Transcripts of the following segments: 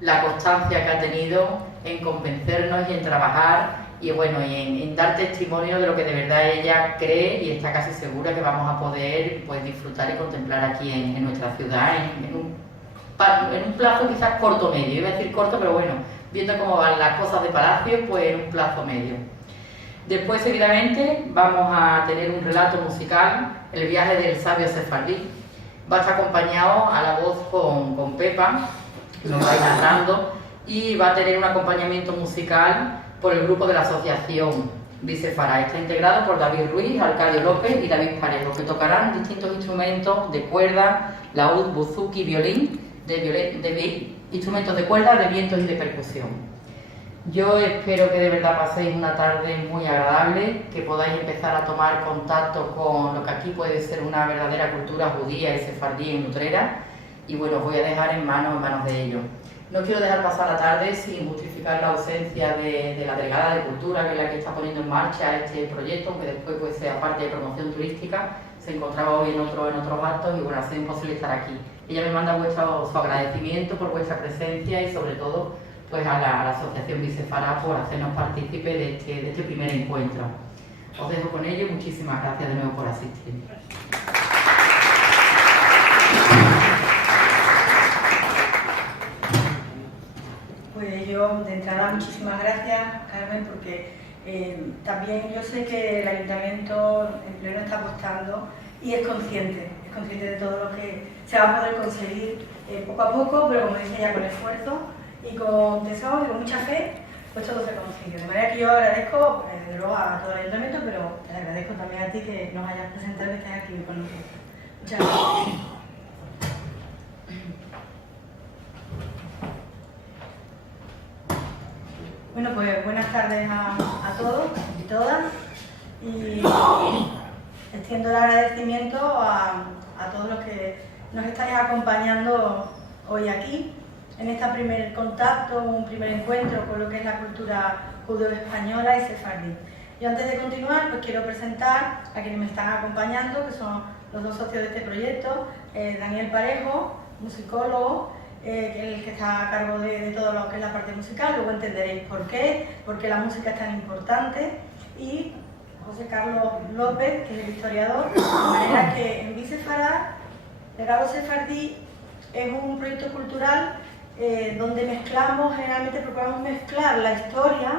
la constancia que ha tenido en convencernos y en trabajar y bueno, y en dar testimonio de lo que de verdad ella cree y está casi segura que vamos a poder pues, disfrutar y contemplar aquí en nuestra ciudad en un plazo quizás corto medio, iba a decir corto, pero bueno, viendo cómo van las cosas de Palacio, pues en un plazo medio. Después, seguidamente, vamos a tener un relato musical, El viaje del sabio sefardí. Va a estar acompañado a la voz con Pepa, que nos va a ir narrando, y va a tener un acompañamiento musical por el grupo de la asociación Bicefara. Está integrado por David Ruiz, Arcadio López y David Parejo, que tocarán distintos instrumentos de cuerda, laúd, buzuki, violín, instrumentos de cuerda, de vientos y de percusión. Yo espero que de verdad paséis una tarde muy agradable, que podáis empezar a tomar contacto con lo que aquí puede ser una verdadera cultura judía y sefardí en Utrera, y bueno, os voy a dejar en manos de ellos. No quiero dejar pasar la tarde sin justificar la ausencia de la delegada de Cultura, que es la que está poniendo en marcha este proyecto, aunque después, pues, aparte de promoción turística, se encontraba hoy en otros actos y bueno, ha sido imposible estar aquí. Ella me manda su agradecimiento por vuestra presencia y sobre todo pues a la Asociación Bicefara por hacernos partícipe de este primer encuentro. Os dejo con ello y muchísimas gracias de nuevo por asistir. Pues yo de entrada muchísimas gracias, Carmen, porque también yo sé que el Ayuntamiento en pleno está apostando y es consciente de todo lo que se va a poder conseguir poco a poco, pero como dice ella, con esfuerzo y con tesón y con mucha fe, pues todo se consigue. De manera que yo agradezco, desde luego, a todo el Ayuntamiento, pero te agradezco también a ti que nos hayas presentado y que estés aquí con nosotros. Muchas gracias. Bueno, pues buenas tardes a todos y todas, y extiendo el agradecimiento a todos los que nos estáis acompañando hoy aquí, en este primer contacto, un primer encuentro con lo que es la cultura judeo-española y sefardí. Yo antes de continuar, pues quiero presentar a quienes me están acompañando, que son los dos socios de este proyecto, Daniel Parejo, musicólogo, el que está a cargo de todo lo que es la parte musical, luego entenderéis por qué la música es tan importante, y José Carlos López, que es el historiador, de manera que en Bicefara, Legado Sefardí es un proyecto cultural donde generalmente procuramos mezclar la historia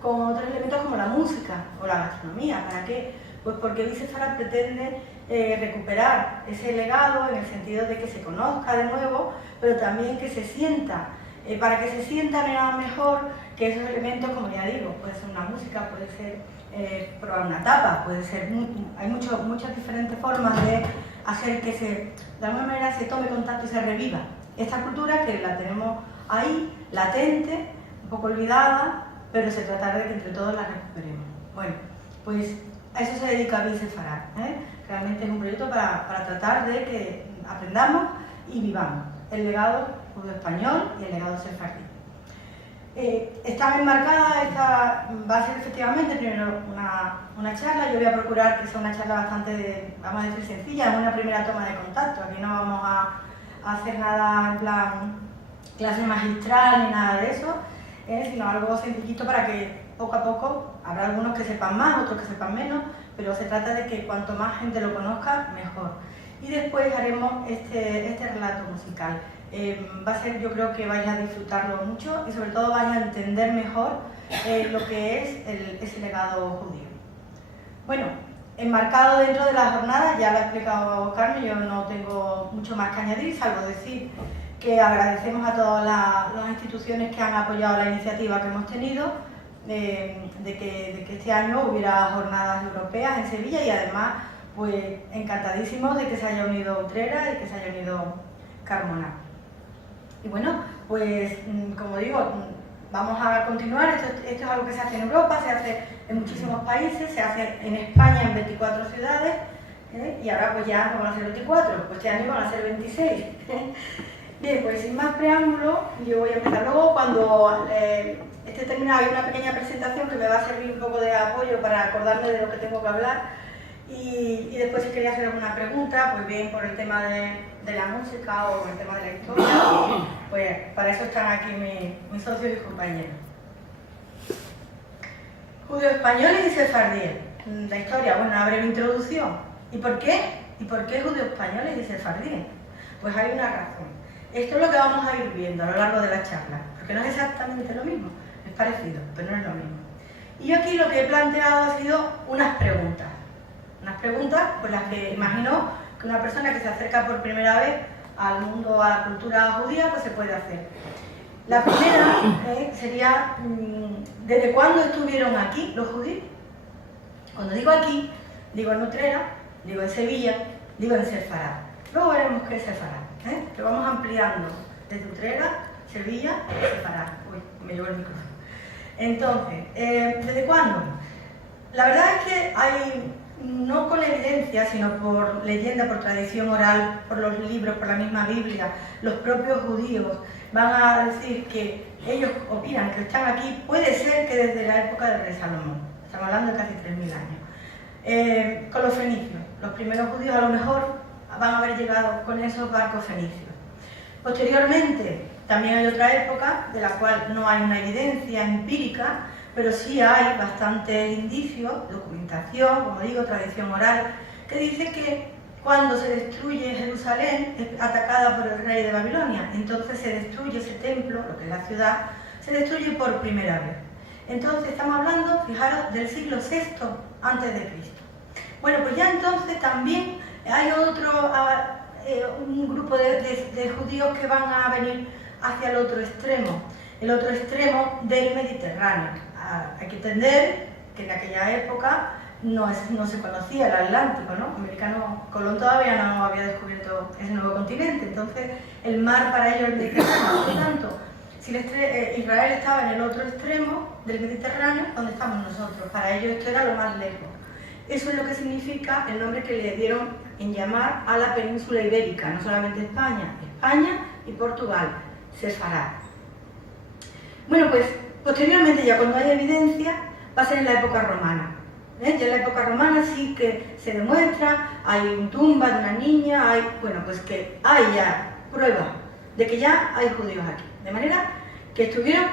con otros elementos como la música o la gastronomía. ¿Para qué? Pues porque Bicefara pretende recuperar ese legado en el sentido de que se conozca de nuevo, pero también que se sienta, para que se sienta nada mejor que esos elementos, como ya digo, puede ser una música, puede ser probar una tapa, puede ser, hay muchas diferentes formas de hacer que de alguna manera se tome contacto y se reviva esta cultura que la tenemos ahí, latente, un poco olvidada, pero se trata de que entre todos la recuperemos. Bueno, pues a eso se dedica Bicefara, Realmente es un proyecto para tratar de que aprendamos y vivamos el legado judeo-español y el legado sefardí. Están enmarcadas, va a ser efectivamente primero una charla. Yo voy a procurar que sea una charla bastante, vamos a decir, sencilla, es una primera toma de contacto. Aquí no vamos a hacer nada en plan clase magistral ni nada de eso, sino algo sencillito para que poco a poco, habrá algunos que sepan más, otros que sepan menos, pero se trata de que cuanto más gente lo conozca, mejor. Y después haremos este relato musical. Va a ser, yo creo que vais a disfrutarlo mucho y sobre todo vais a entender mejor lo que es ese legado judío. Bueno, enmarcado dentro de la jornada, ya lo ha explicado Carmen, yo no tengo mucho más que añadir, salvo decir que agradecemos a todas las instituciones que han apoyado la iniciativa que hemos tenido, de que este año hubiera jornadas europeas en Sevilla, y además pues encantadísimos de que se haya unido Utrera y que se haya unido Carmona. Y bueno, pues como digo, vamos a continuar. Esto es algo que se hace en Europa, se hace en muchísimos países, se hace en España en 24 ciudades, y ahora pues ya no van a ser 24, pues este año van a ser 26. Bien, pues sin más preámbulo, yo voy a empezar. Luego, cuando esté terminada, hay una pequeña presentación que me va a servir un poco de apoyo para acordarme de lo que tengo que hablar. Y después si quería hacer alguna pregunta, pues bien por el tema de la música o el tema de la historia, pues para eso están aquí mis socios y compañeros. Judíos españoles y sefardíes. La historia, bueno, una breve introducción. ¿Y por qué? ¿Y por qué judíos españoles y sefardíes? Pues hay una razón. Esto es lo que vamos a ir viendo a lo largo de la charla, porque no es exactamente lo mismo, es parecido, pero no es lo mismo. Y yo aquí lo que he planteado ha sido unas preguntas por las que imagino que una persona que se acerca por primera vez al mundo, a la cultura judía, pues se puede hacer. La primera sería, ¿desde cuándo estuvieron aquí los judíos? Cuando digo aquí, digo en Utrera, digo en Sevilla, digo en Sefarad. Luego veremos qué es Sefarad, que vamos ampliando desde Utrera, Sevilla y Sefarad. Uy, me llevo el micrófono. Entonces, ¿desde cuándo? La verdad es que hay, no con evidencia, sino por leyenda, por tradición oral, por los libros, por la misma Biblia, los propios judíos van a decir que ellos opinan que están aquí, puede ser que desde la época del rey Salomón, estamos hablando de casi 3.000 años. Con los fenicios, los primeros judíos a lo mejor van a haber llegado con esos barcos fenicios. Posteriormente, también hay otra época de la cual no hay una evidencia empírica, pero sí hay bastantes indicios, documentación, como digo, tradición oral, que dice que cuando se destruye Jerusalén, es atacada por el rey de Babilonia, entonces se destruye ese templo, lo que es la ciudad, se destruye por primera vez. Entonces estamos hablando, fijaros, del siglo VI antes de Cristo. Bueno, pues ya entonces también hay un grupo de judíos que van a venir hacia el otro extremo del Mediterráneo. Hay que entender que en aquella época no se conocía el Atlántico, ¿no? Americano Colón todavía no había descubierto ese nuevo continente, entonces el mar para ellos es el Mediterráneo. Por lo tanto, si Israel estaba en el otro extremo del Mediterráneo, ¿dónde estamos nosotros? Para ellos esto era lo más lejos. Eso es lo que significa el nombre que le dieron en llamar a la península ibérica, no solamente España y Portugal, Sefarad. Bueno, pues posteriormente, ya cuando hay evidencia, va a ser en la época romana. Ya en la época romana sí que se demuestra, hay tumba de una niña, bueno, pues que hay ya pruebas de que ya hay judíos aquí. De manera que estuvieron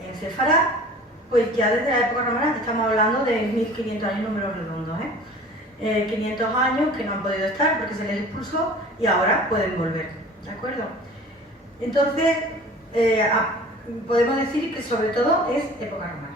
en Sefarad, pues ya desde la época romana, estamos hablando de 1500 años, números redondos, 500 años que no han podido estar porque se les expulsó y ahora pueden volver, ¿de acuerdo? Entonces, podemos decir que sobre todo es época romana.